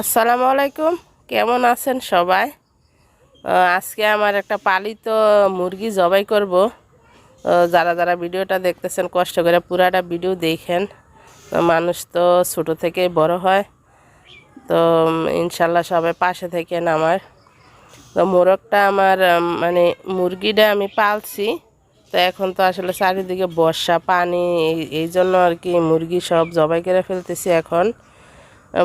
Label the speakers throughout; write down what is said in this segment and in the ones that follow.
Speaker 1: আসসালামু আলাইকুম। কেমন আছেন সবাই? আজকে আমার একটা পালিত মুরগি জবাই করব। যারা যারা ভিডিওটা দেখতেছেন, কষ্ট করে পুরাটা ভিডিও দেখেন। মানুষ তো ছোটো থেকে বড় হয়। তো ইনশাল্লাহ সবাই পাশে থেকেন আমার তো মোরগটা আমার মানে মুরগিটা আমি পালছি। তো এখন তো আসলে চারিদিকে বর্ষা, পানি এই- জন্য আর কি মুরগি সব জবাই করে ফেলতেছি এখন।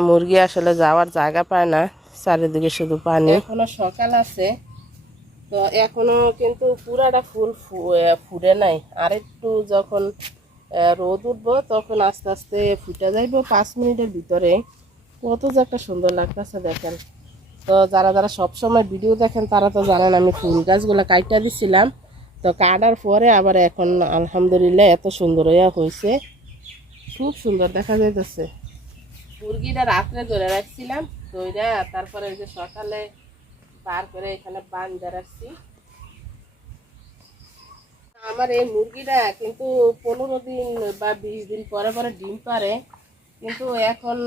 Speaker 1: মুরগি আসলে যাওয়ার জায়গা পায় না, চারিদিকে শুধু পানি। এখনও সকাল আছে, তো এখনও কিন্তু পুরাটা ফুল ফুটে নাই। আর একটু যখন রোদ উঠবো, তখন আস্তে আস্তে ফুটে যাইবো পাঁচ মিনিটের ভিতরে। কত যে একটা সুন্দর লাগতেছে দেখেন। তো যারা যারা সবসময় ভিডিও দেখেন, তারা তো জানেন আমি ফুল গাছগুলো কাইটা দিছিলাম। তো কাটার পরে আবার এখন আলহামদুলিল্লাহ এত সুন্দর হইয়া হয়েছে খুব সুন্দর দেখা যাইতেছে। মুরগিটা রাত্রে ধরে রাখছিলাম, ধইরা তারপরে ওই যে সকালে বার করে এখানে বান্ধা রাখছি। আমার এই মুরগিটা কিন্তু পনেরো দিন বা বিশ দিন পরে পরে ডিম পারে, কিন্তু এখন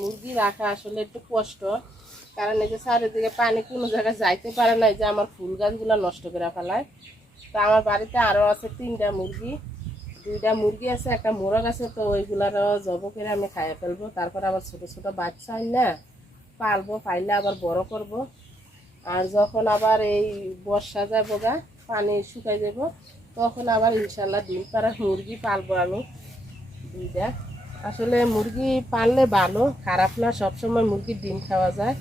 Speaker 1: মুরগি রাখা আসলে একটু কষ্ট, কারণ এই যে চারিদিকে পানি কোনো জায়গায় যাইতে পারে না যে আমার ফুল গাছগুলো নষ্ট করে ফেলায়। তো আমার বাড়িতে আরও আছে তিনটা মুরগি। দুইটা মুরগি আছে, একটা মোরগ আছে, তো ওইগুলারও জব করে আমি খাইয়ে ফেলব। তারপর আবার ছোট ছোট বাচ্চা হয় না পালবো, পাইলে আবার বড় করব। আর যখন আবার এই বর্ষা যাব গা, পানি শুকাই যাব, তখন আবার ইনশাল্লাহ ডিম পাড়া মুরগি পালবো আমি দুইটা। আসলে মুরগি পাললে ভালো, খারাপ না, সবসময় মুরগির ডিম খাওয়া যায়।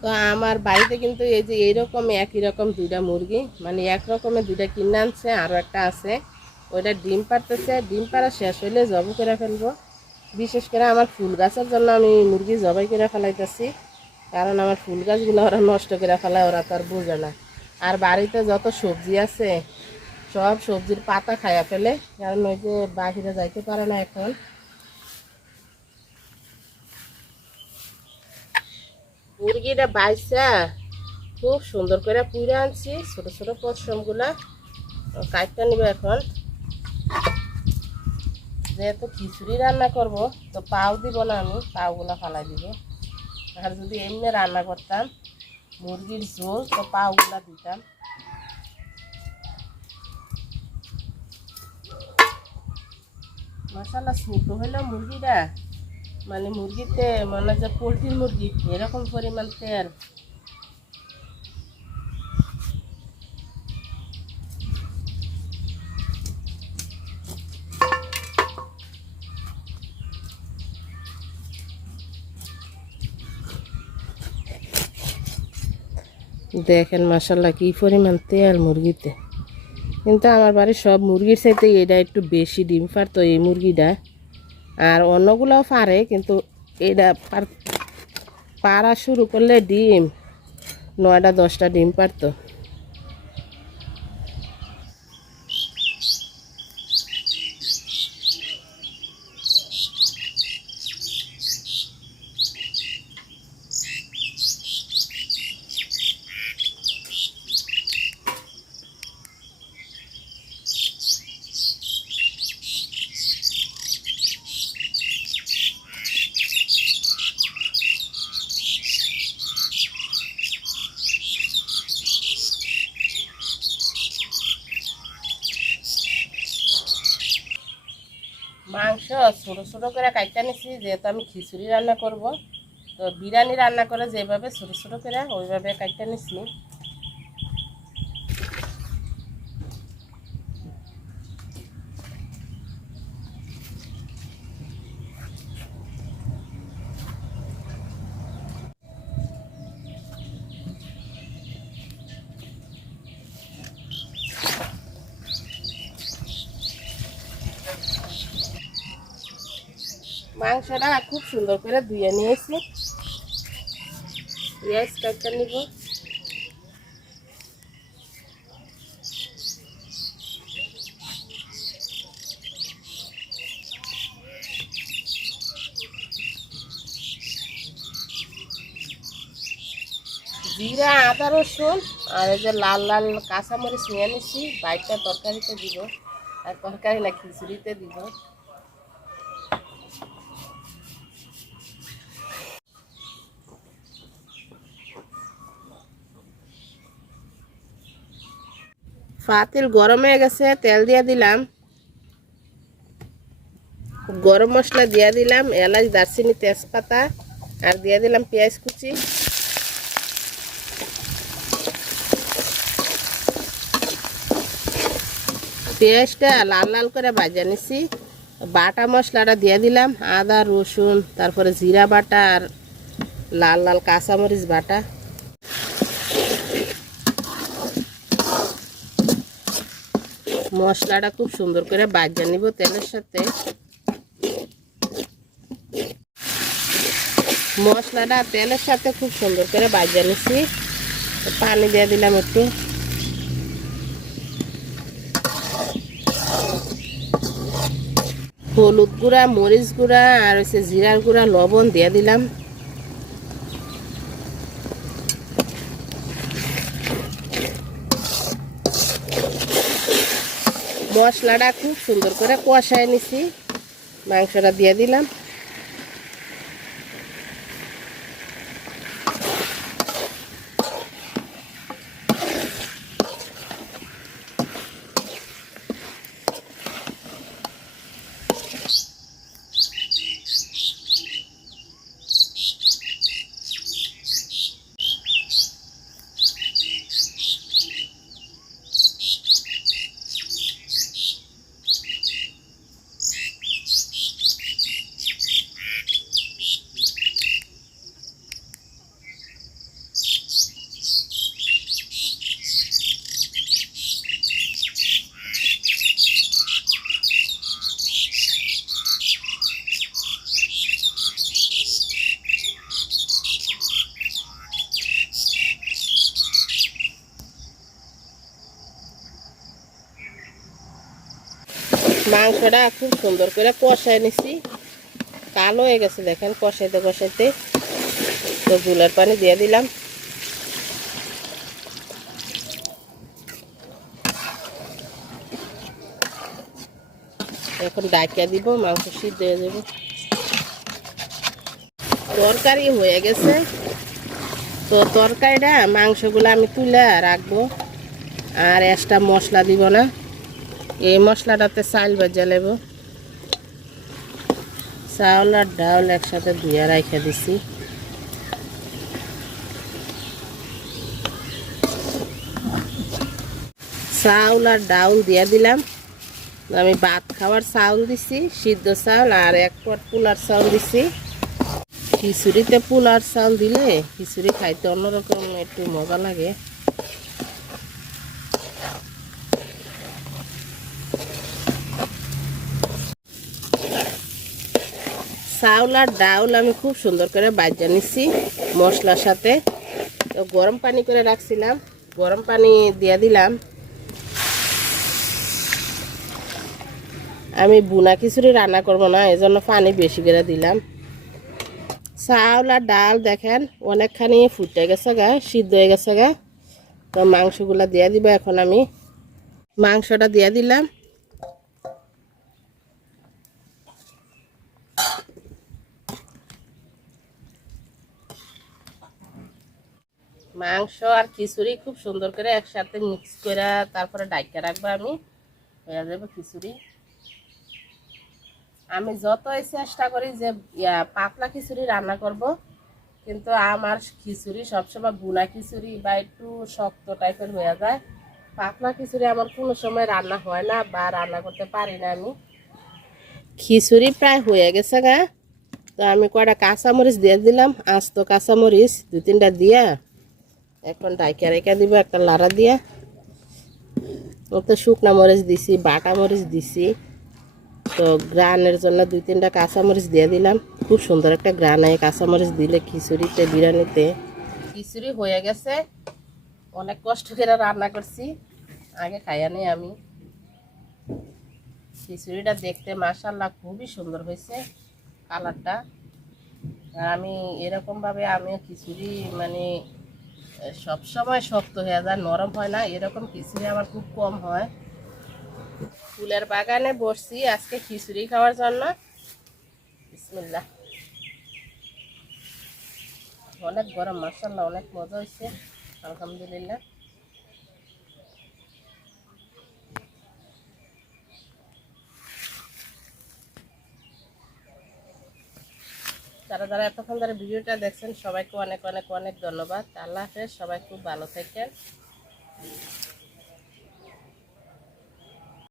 Speaker 1: তো আমার বাড়িতে কিন্তু এই যে এইরকম একই রকম দুইটা মুরগি মানে এক রকমের দুইটা কিনে আনছে, আরও একটা আছে। ওইটা ডিম পারতেছে ডিম পাড়া শেষ হইলে জব করে ফেলব। বিশেষ করে আমার ফুল গাছের জন্য আমি মুরগি জবাই করে ফেলাইতেছি, কারণ আমার ফুল গাছগুলো ওরা নষ্ট করে ফেলায়, ওরা তো আর বোঝে না। আর বাড়িতে যত সবজি আছে, সব সবজির পাতা খাইয়া ফেলে, কারণ ওই যে বাহিরে যাইতে পারে না এখন। মুরগিটা বাইসা খুব সুন্দর করে পুড়ে আনছি, ছোট ছোট পশমগুলা। কাটটা নিব এখন। যেহেতু খিচুড়ি রান্না করব, তো পাও দিব না আমি, পাওগুলা ফালাই দিব। আর যদি এমনি রান্না করতাম, মুরগির ঝোল, তো পাওগুলা দিতাম। মশালা ছোট হইল মুরগিটা। মানে মুরগিতে মানে যে পোলট্রির মুরগি, এরকম পরিমাণ তেল। দেখেন মাসাল্লাহ কী পরিমাণ তেল মুরগিতে। কিন্তু আমার বাড়ির সব মুরগির চাইতে এটা একটু বেশি ডিম পারতো এই মুরগিটা। আর অন্যগুলোও পারে কিন্তু এটা পার পাড়া শুরু করলে ডিম, নয়টা দশটা ডিম পারতো মাংস ছোটো ছোটো করে কাটতে নিছি, যেহেতু আমি খিচুড়ি রান্না করব। তো বিরিয়ানি রান্না করে যেভাবে ছোটো ছোটো করে ওইভাবে কাটতে নিছি। মাংসটা খুব সুন্দর করে ধুয়ে নিয়েছি। পেঁয়াজ কাটতে নিব। জিরা, আদা, রসুন আর এই যে লাল লাল কাঁচামরিচ নিয়ে নিছি। বাইকটা তরকারিতে দিব। আর তরকারি না, খিচুড়িতে দিব। ফাতিল গরম হয়ে গেছে, তেল দিয়ে দিলাম। গরম মশলা দিয়ে দিলাম, এলাচ, দারচিনি, তেজপাতা, আর দিয়ে দিলাম পেঁয়াজ কুচি। পেঁয়াজটা লাল লাল করে ভাজা নিছি। বাটা মশলাটা দিয়ে দিলাম, আদা, রসুন, তারপরে জিরা বাটা আর লাল লাল কাঁচামরিচ বাটা। মশলাটা খুব সুন্দর করে বাজা নিব তেলের সাথে। মশলাটা তেলের সাথে খুব সুন্দর করে বাজা নিছি। পানি দিয়ে দিলাম একটু। হলুদ গুঁড়া, মরিচ গুঁড়া আর হচ্ছে জিরার গুঁড়া, লবণ দিয়ে দিলাম। মশলাটা খুব সুন্দর করে কষায় নিছি। মাংসটা দিয়ে দিলাম। মাংসটা খুব সুন্দর করে কষায় নিছি। কালো হয়ে গেছে দেখেন, কষাইতে কষাইতে। তো গুলের পানি দিয়ে দিলাম। এখন ডাকিয়া দিব, মাংস সিদ্ধ হয়ে যাবে। তরকারি হয়ে গেছে। তো তরকারিটা, মাংসগুলো আমি তুলে রাখব। আর এক্সট্রা মশলা দিব না। এই মশলাটাতে চাল ভেজা নেব চাউল আর ডাউল একসাথে ধুয়ে রাখা দিছি। চাউল আর ডাউল দিয়ে দিলাম। আমি ভাত খাওয়ার চাউল দিছি, সিদ্ধ চাউল আর এক পট পোলার চাউল দিছি। খিচুড়িতে পোলার চাউল দিলে খিচুড়ি খাইতে অন্যরকম একটু মজা লাগে। চাউল আর ডাউল আমি খুব সুন্দর করে বাজা নিছি মশলার সাথে। তো গরম পানি করে রাখছিলাম, গরম পানি দিয়ে দিলাম। আমি বুনা খিচুড়ি রান্না করব না, এজন্য পানি বেশি করে দিলাম। চাউল আর ডাল দেখেন, অনেকখানি ফুটে গেছে গা, সিদ্ধ হয়ে গেছে গা। তো মাংসগুলা দিয়ে দিব এখন আমি। মাংসটা দিয়ে দিলাম। মাংস আর খিচুড়ি খুব সুন্দর করে একসাথে মিক্স করে তারপরে ডাইকা রাখব আমি। হয়ে যাবে খিচুড়ি। আমি যতই চেষ্টা করি যে পাতলা খিচুড়ি রান্না করব, কিন্তু আমার খিচুড়ি সবসময় বুনা খিচুড়ি বা একটু শক্ত টাইপের হয়ে যায়। পাতলা খিচুড়ি আমার কোনো সময় রান্না হয় না বা রান্না করতে পারি না আমি। খিচুড়ি প্রায় হয়ে গেছে গা। তো আমি কয়টা কাঁচামরিচ দিয়ে দিলাম। আস্ত কাঁচামরিচ দু তিনটা দিয়া। এখন ডাইকা রেখা দিব একটা লাড়া দিয়া। ওতে শুকনা মরিচ দিছি, বাটা মরিচ দিছি। তো গ্রানের জন্য দুই তিনটা কাঁচামরিচ দিয়ে দিলাম। খুব সুন্দর একটা গ্রান হয় কাঁচামরিচ দিলে খিচুড়িতে, বিরিয়ানিতে। খিচুড়ি হয়ে গেছে। অনেক কষ্ট করে রান্না করছি। আগে খাইয়া নেই আমি। খিচুড়িটা দেখতে মাসাল্লাহ খুবই সুন্দর হয়েছে কালারটা। আমি এরকমভাবে আমিও খিচুড়ি মানে সব সময় শক্ত হয়ে যায়, নরম হয় না, এরকম খিচুড়ি আমার খুব কম হয়। ফুলের বাগানে বসছি আজকে খিচুড়ি খাওয়ার জন্য। বিসমিল্লা অনেক গরম মাসাল্লাহ অনেক মজা হয়েছে, আলহামদুলিল্লাহ। যারা যারা এতক্ষণ ধরে ভিডিওটা দেখছেন, সবাইকে অনেক অনেক অনেক ধন্যবাদ। আল্লাহ হাফেজ, সবাই খুব ভালো থাকেন।